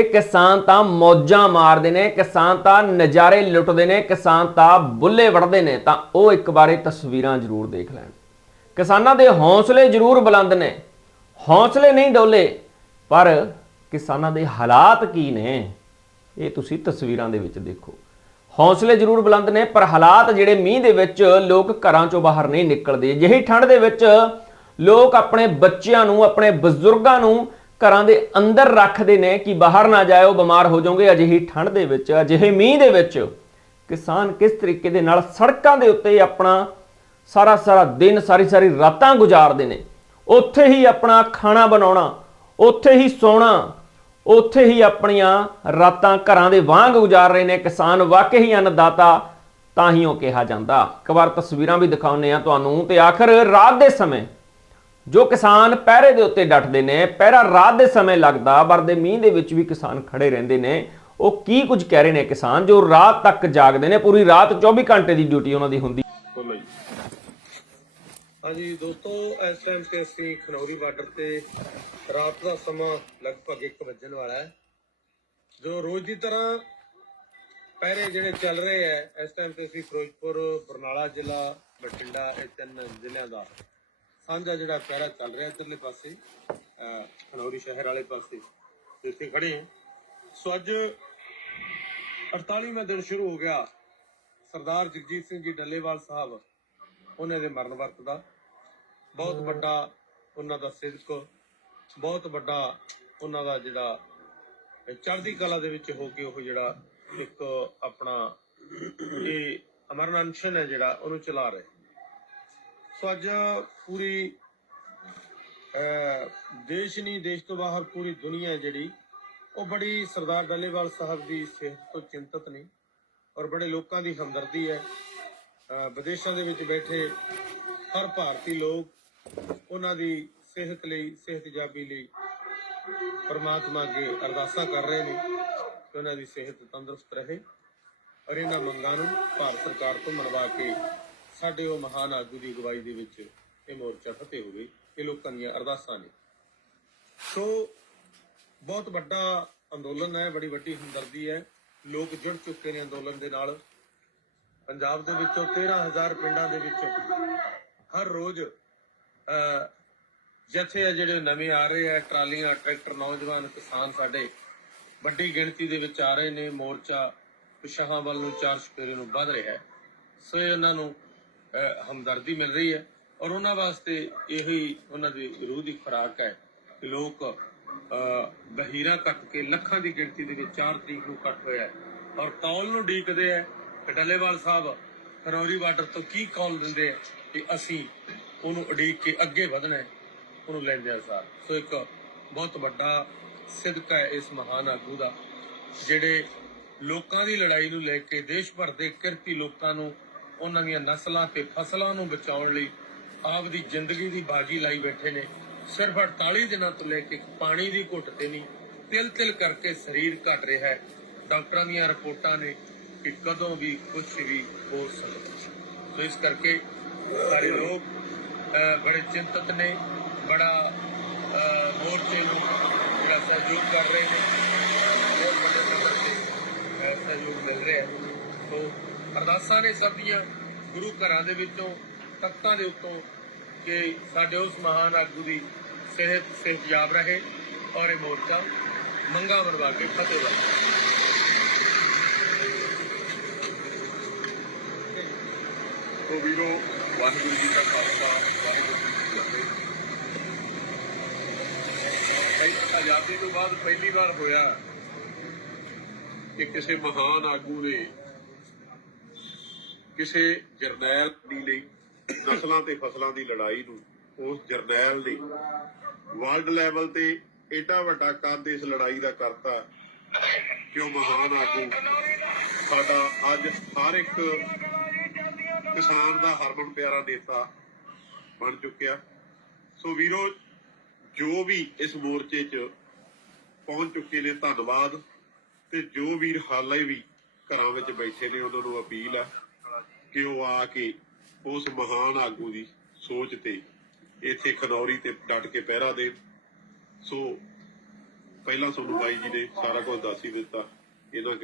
ਇਹ ਕਿਸਾਨ ਤਾਂ ਮੌਜਾਂ ਮਾਰਦੇ ਨੇ, ਕਿਸਾਨ ਤਾਂ ਨਜ਼ਾਰੇ ਲੁੱਟਦੇ ਨੇ, ਕਿਸਾਨ ਤਾਂ ਬੁੱਲੇ ਵੜਦੇ ਨੇ, ਤਾਂ ਉਹ ਇੱਕ ਵਾਰੀ ਤਸਵੀਰਾਂ ਜ਼ਰੂਰ ਦੇਖ ਲੈਣ। ਕਿਸਾਨਾਂ ਦੇ ਹੌਸਲੇ ਜ਼ਰੂਰ ਬੁਲੰਦ ਨੇ। ਹੌਸਲੇ ਨਹੀਂ ਡੋਲੇ, ਪਰ ਕਿਸਾਨਾਂ ਦੇ ਹਾਲਾਤ ਕੀ ਨੇ, ਇਹ ਤੁਸੀਂ ਤਸਵੀਰਾਂ ਦੇ ਵਿੱਚ ਦੇਖੋ। ਹੌਸਲੇ ਜ਼ਰੂਰ ਬੁਲੰਦ ਨੇ, ਪਰ ਹਾਲਾਤ ਜਿਹੜੇ ਮੀਂਹ ਦੇ ਵਿੱਚ ਲੋਕ ਘਰਾਂ ਚੋਂ ਬਾਹਰ ਨਹੀਂ ਨਿਕਲਦੇ। ਜਿਹੀ ਠੰਡ ਦੇ ਵਿੱਚ ਲੋਕ ਆਪਣੇ ਬੱਚਿਆਂ ਨੂੰ, ਆਪਣੇ ਬਜ਼ੁਰਗਾਂ ਨੂੰ ਘਰਾਂ ਦੇ ਅੰਦਰ ਰੱਖਦੇ ਨੇ ਕਿ ਬਾਹਰ ਨਾ ਜਾਇਓ, ਬਿਮਾਰ ਹੋ ਜਾਓਗੇ। ਅਜਿਹੀ ਠੰਡ ਦੇ ਵਿੱਚ, ਅਜਿਹੇ ਮੀਂਹ ਦੇ ਵਿੱਚ ਕਿਸਾਨ ਕਿਸ ਤਰੀਕੇ ਦੇ ਨਾਲ ਸੜਕਾਂ ਦੇ ਉੱਤੇ ਆਪਣਾ ਸਾਰਾ ਸਾਰਾ ਦਿਨ, ਸਾਰੀ ਸਾਰੀ ਰਾਤਾਂ ਗੁਜ਼ਾਰਦੇ ਨੇ। ਉੱਥੇ ਹੀ ਆਪਣਾ ਖਾਣਾ ਬਣਾਉਣਾ, ਉੱਥੇ ਹੀ ਸੌਣਾ, ਉੱਥੇ ਹੀ ਆਪਣੀਆਂ ਰਾਤਾਂ ਘਰਾਂ ਦੇ ਵਾਂਗ ਗੁਜ਼ਾਰ ਰਹੇ ਨੇ। ਕਿਸਾਨ ਵਾਕਈ ਅੰਨਦਾਤਾ, ਤਾਂ ਹੀ ਉਹ ਕਿਹਾ ਜਾਂਦਾ। ਇੱਕ ਵਾਰ ਤਸਵੀਰਾਂ ਵੀ ਦਿਖਾਉਂਦੇ ਆ ਤੁਹਾਨੂੰ ਤੇ ਆਖਰ ਰਾਤ ਦੇ ਸਮੇਂ ਜੋ ਕਿਸਾਨ ਪਹਿਰੇ ਦੇ ਉੱਤੇ ਡਟਦੇ ਨੇ, ਪਹਿਰਾ ਰਾਤ ਦੇ ਸਮੇਂ ਲੱਗਦਾ ਵਰਦੇ ਮੀਂਹ ਦੇ ਵਿੱਚ ਵੀ ਕਿਸਾਨ ਖੜੇ ਰਹਿੰਦੇ ਨੇ। ਉਹ ਕੀ ਕੁਝ ਕਹਿ ਰਹੇ ਨੇ ਕਿਸਾਨ? ਜੋ ਰਾਤ ਤੱਕ ਜਾਗਦੇ ਨੇ, ਪੂਰੀ ਰਾਤ 24 ਘੰਟੇ ਦੀ ਡਿਊਟੀ ਉਹਨਾਂ ਦੀ ਹੁੰਦੀ। ਹਾਂਜੀ ਦੋਸਤੋ, ਇਸ ਟਾਈਮ ਤੇ ਅਸੀਂ ਖਨੌਰੀ ਬਾਰਡਰ ਤੇ ਰਾਤ ਦਾ ਸਮਾਂ ਲਗਭਗ 1 ਵਜਣ ਵਾਲਾ ਹੈ। ਜੋ ਰੋਜ਼ ਦੀ ਤਰ੍ਹਾਂ ਪਹਿਰੇ ਜਿਹੜੇ ਚੱਲ ਰਹੇ ਹੈ, ਇਸ ਟਾਈਮ ਤੇ ਅਸੀਂ ਫਿਰੋਜ਼ਪੁਰ, ਬਰਨਾਲਾ ਜ਼ਿਲ੍ਹਾ, ਬਠਿੰਡਾ, ਇਹ ਤਿੰਨ ਜ਼ਿਲ੍ਹਿਆਂ ਦਾ ਸਾਂਝਾ ਜਿਹੜਾ ਪਹਿਰਾ ਚੱਲ ਰਿਹਾ ਇੱਧਰਲੇ ਪਾਸੇ ਅਹ, ਖਨੌਰੀ ਸ਼ਹਿਰ ਵਾਲੇ ਪਾਸੇ ਜਿੱਥੇ ਖੜੇ ਹਾਂ। ਸੋ ਅੱਜ 48ਵਾਂ ਦਿਨ ਸ਼ੁਰੂ ਹੋ ਗਿਆ। ਸਰਦਾਰ ਜਗਜੀਤ ਸਿੰਘ ਜੀ ਡੱਲੇਵਾਲ ਸਾਹਿਬ ਉਹਨਾਂ ਦੇ ਮਰਨ ਵਰਤ ਦਾ। ਬਹੁਤ ਵੱਡਾ ਉਹਨਾਂ ਦਾ ਸਿਦਕ ਬਹੁਤ ਵੱਡਾ ਉਹਨਾਂ ਦਾ ਜਿਹੜਾ ਚੜ੍ਹਦੀ ਕਲਾ ਦੇ ਵਿੱਚ ਹੋ ਕੇ ਉਹ ਜਿਹੜਾ ਇੱਕ ਆਪਣਾ ਇਹ ਅਮਰਨ ਅਨਸ਼ਨ ਹੈ ਜਿਹੜਾ ਉਹਨੂੰ ਚਲਾ ਰਹੇ। ਸੋ ਅੱਜ ਪੂਰੀ ਦੇਸ਼ ਨਹੀਂ ਦੇਸ਼ ਤੋਂ ਬਾਹਰ ਪੂਰੀ ਦੁਨੀਆ ਜਿਹੜੀ, ਉਹ ਬੜੀ ਸਰਦਾਰ ਡੱਲੇਵਾਲ ਸਾਹਿਬ ਦੀ ਸਿਹਤ ਤੋਂ ਚਿੰਤਤ ਨੇ ਔਰ ਬੜੇ ਲੋਕਾਂ ਦੀ ਹਮਦਰਦੀ ਹੈ। ਵਿਦੇਸ਼ਾਂ ਦੇ ਵਿੱਚ ਬੈਠੇ ਹਰ ਭਾਰਤੀ ਲੋਕ, ਉਹਨਾਂ ਦੀ ਸਿਹਤ ਲਈ ਸਿਹਤਯਾਬੀ ਲਈ ਪਰਮਾਤਮਾ ਅੱਗੇ ਅਰਦਾਸਾਂ ਕਰ ਰਹੇ ਨੇ ਕਿ ਉਹਨਾਂ ਦੀ ਸਿਹਤ ਤੰਦਰੁਸਤ ਰਹੇ, ਔਰ ਇਹਨਾਂ ਮੰਗਾਂ ਨੂੰ ਭਾਰਤ ਸਰਕਾਰ ਤੋਂ ਮਨਵਾ ਕੇ ਸਾਡੇ ਉਹ ਮਹਾਨ ਆਗੂ ਦੀ ਅਗਵਾਈ ਦੇ ਵਿੱਚ ਇਹ ਮੋਰਚਾ ਫਤਿਹ ਹੋਵੇ ਇਹ ਲੋਕਾਂ ਦੀਆਂ ਅਰਦਾਸਾਂ ਨੇ। ਸੋ ਬਹੁਤ ਵੱਡਾ ਅੰਦੋਲਨ ਹੈ ਬੜੀ ਵੱਡੀ ਹਮਦਰਦੀ ਹੈ। ਲੋਕ ਜੁੜ ਚੁੱਕੇ ਨੇ ਅੰਦੋਲਨ ਦੇ ਨਾਲ। ਪੰਜਾਬ ਦੇ ਵਿੱਚੋਂ 13000 ਪਿੰਡਾਂ ਦੇ ਵਿੱਚ ਹਰ ਰੋਜ਼ ਅਹ, ਜਥੇ ਆ ਜਿਹੜੇ ਨਵੇਂ ਆ ਰਹੇ ਆ ਟਰਾਲੀਆਂ ਟਰੈਕਟਰ ਨੌਜਵਾਨ ਕਿਸਾਨ ਸਾਡੇ ਵੱਡੀ ਗਿਣਤੀ ਦੇ ਵਿੱਚ ਆ ਰਹੇ ਨੇ। ਮੋਰਚਾ ਪਿਛਾਹਾਂ ਵੱਲ ਨੂੰ ਚਾਰ ਸਪੇਰੇ ਨੂੰ ਵੱਧ ਰਿਹਾ ਹੈ। ਸੋ ਇਹ ਨੂੰ ਹਮਦਰਦੀ ਮਿਲ ਰਹੀ ਹੈ ਔਰ ਉਹਨਾਂ ਵਾਸਤੇ ਇਹੀ ਉਹਨਾਂ ਦੀ ਰੂਹ ਦੀ ਖੁਰਾਕ ਹੈ ਕਿ ਲੋਕ ਅਹ, ਕੱਟ ਕੇ ਲੱਖਾਂ ਦੀ ਗਿਣਤੀ ਦੇ ਵਿੱਚ 4 ਤਰੀਕ ਨੂੰ ਕੱਟ ਹੋਇਆ ਔਰ ਕੌਲ ਨੂੰ ਡੀਕਦੇ ਆ ਡੱਲੇਵਾਲ ਸਾਹਿਬ ਖਨੌਰੀ ਬਾਰਡਰ ਤੋਂ ਕੀ ਕੌਲ ਦਿੰਦੇ ਆ ਕਿ ਅਸੀਂ ਉਹਨੂੰ ਉਡੀਕ ਕੇ ਅੱਗੇ ਵਧਣਾ ਹੈ ਉਹਨੂੰ ਲੈਂਦੇ ਆ ਸਾਰ। ਸੋ ਇੱਕ ਬਹੁਤ ਵੱਡਾ ਸਿਦਕਾ ਹੈ ਇਸ ਮਹਾਨ ਆਗੂ ਦਾ ਜਿਹੜੇ ਲੋਕਾਂ ਦੀ ਲੜਾਈ ਨੂੰ ਲੈ ਕੇ ਦੇਸ਼ ਭਰ ਦੇ ਕਿਰਤੀ ਲੋਕਾਂ ਨੂੰ ਉਹਨਾਂ ਦੀਆਂ ਨਸਲਾਂ ਤੇ ਫਸਲਾਂ ਨੂੰ ਬਚਾਉਣ ਲਈ ਆਪਦੀ ਜ਼ਿੰਦਗੀ ਦੀ ਬਾਜੀ ਲਾਈ ਬੈਠੇ ਨੇ। ਸਿਰਫ 48 ਦਿਨਾਂ ਤੋਂ ਲੈ ਕੇ ਪਾਣੀ ਦੀ ਘੁੱਟ ਤੇ ਨਹੀਂ ਤਿਲ ਤਿਲ ਕਰਕੇ ਸਰੀਰ ਘਟ ਰਿਹਾ ਹੈ। ਡਾਕਟਰਾਂ ਦੀਆਂ ਰਿਪੋਰਟਾਂ ਨੇ ਕਿ ਕਦੋਂ ਵੀ ਕੁਝ ਵੀ ਹੋ ਸਕਦਾ ਸੋ ਇਸ ਕਰਕੇ ਸਾਰੇ ਲੋਕ ਬੜੇ ਚਿੰਤਤ ਨੇ, ਬੜਾ ਮੋਰਚੇ ਨੂੰ ਜਿਹੜਾ ਸਹਿਯੋਗ ਕਰ ਰਹੇ ਨੇ। ਬਹੁਤ ਵੱਡੇ ਪੱਧਰ ਤੇ ਸਹਿਯੋਗ ਮਿਲ ਰਿਹਾ ਹੈ। ਸੋ ਅਰਦਾਸਾਂ ਨੇ ਸਭ ਦੀਆਂ ਗੁਰੂ ਘਰਾਂ ਦੇ ਵਿੱਚੋਂ, ਤਖਤਾਂ ਦੇ ਉੱਤੋਂ ਕਿ ਸਾਡੇ ਉਸ ਮਹਾਨ ਆਗੂ ਦੀ ਸਿਹਤ ਸਿਹਤਯਾਬ ਰਹੇ ਔਰ ਇਹ ਮੋਰਚਾ ਮੰਗਾ ਮਨਵਾ ਕੇ ਫਤਿਹ ਬਣੇ ਸੋ ਵੀਰੋ, ਵਾਹਿਗੁਰੂ ਜੀ ਦਾ ਖਾਲਸਾ, ਵਾਹਿਗੁਰੂ ਜੀ ਕੀ ਫਤਿਹ। ਆਜ਼ਾਦੀ ਤੋਂ ਬਾਅਦ ਪਹਿਲੀ ਵਾਰ ਹੋਇਆ ਕਿ ਕਿਸੇ ਮਹਾਨ ਆਗੂ ਨੇ ਕਿਸੇ ਜਰਨੈਲ ਦੀ ਲਈ, ਨਸਲਾਂ ਤੇ ਫਸਲਾਂ ਦੀ ਲੜਾਈ ਨੂੰ ਉਸ ਜਰਨੈਲ ਨੇ ਵਰਲਡ ਲੈਵਲ ਤੇ ਏਡਾ ਵੱਡਾ ਕੱਦ ਇਸ ਲੜਾਈ ਦਾ ਕਰਤਾ ਕਿ ਉਹ ਮਹਾਨ ਆਗੂ ਸਾਡਾ ਅੱਜ ਹਰ ਇੱਕ ਕਿਸਾਨ ਦਾ ਹਰਮਨ ਪਿਆਰਾ ਨੇਤਾ ਬਣ ਚੁੱਕਿਆ। ਸੋ ਵੀਰੋ, ਜੋ ਵੀ ਇਸ ਮੋਰਚੇ 'ਚ ਪਹੁੰਚ ਚੁੱਕੇ ਨੇ, ਧੰਨਵਾਦ। ਤੇ ਜੋ ਵੀਰ ਹਾਲੇ ਵੀ ਘਰਾਂ ਵਿੱਚ ਬੈਠੇ ਨੇ, ਉਹਨਾਂ ਨੂੰ ਅਪੀਲ ਹੈ ਕਿ ਉਹ ਆ ਕੇ ਉਸ ਮਹਾਨ ਆਗੂ ਦੀ ਸੋਚ ਤੇ ਇੱਥੇ ਖਨੌਰੀ ਤੇ ਡਟ ਕੇ ਪਹਿਰਾ ਦੇਣ ਸੋ ਪਹਿਲਾਂ ਤੁਹਾਨੂੰ ਬਾਈ ਜੀ ਨੇ ਸਾਰਾ ਕੁਝ ਦੱਸ ਹੀ ਦਿੱਤਾ। ਇਹਨਾਂ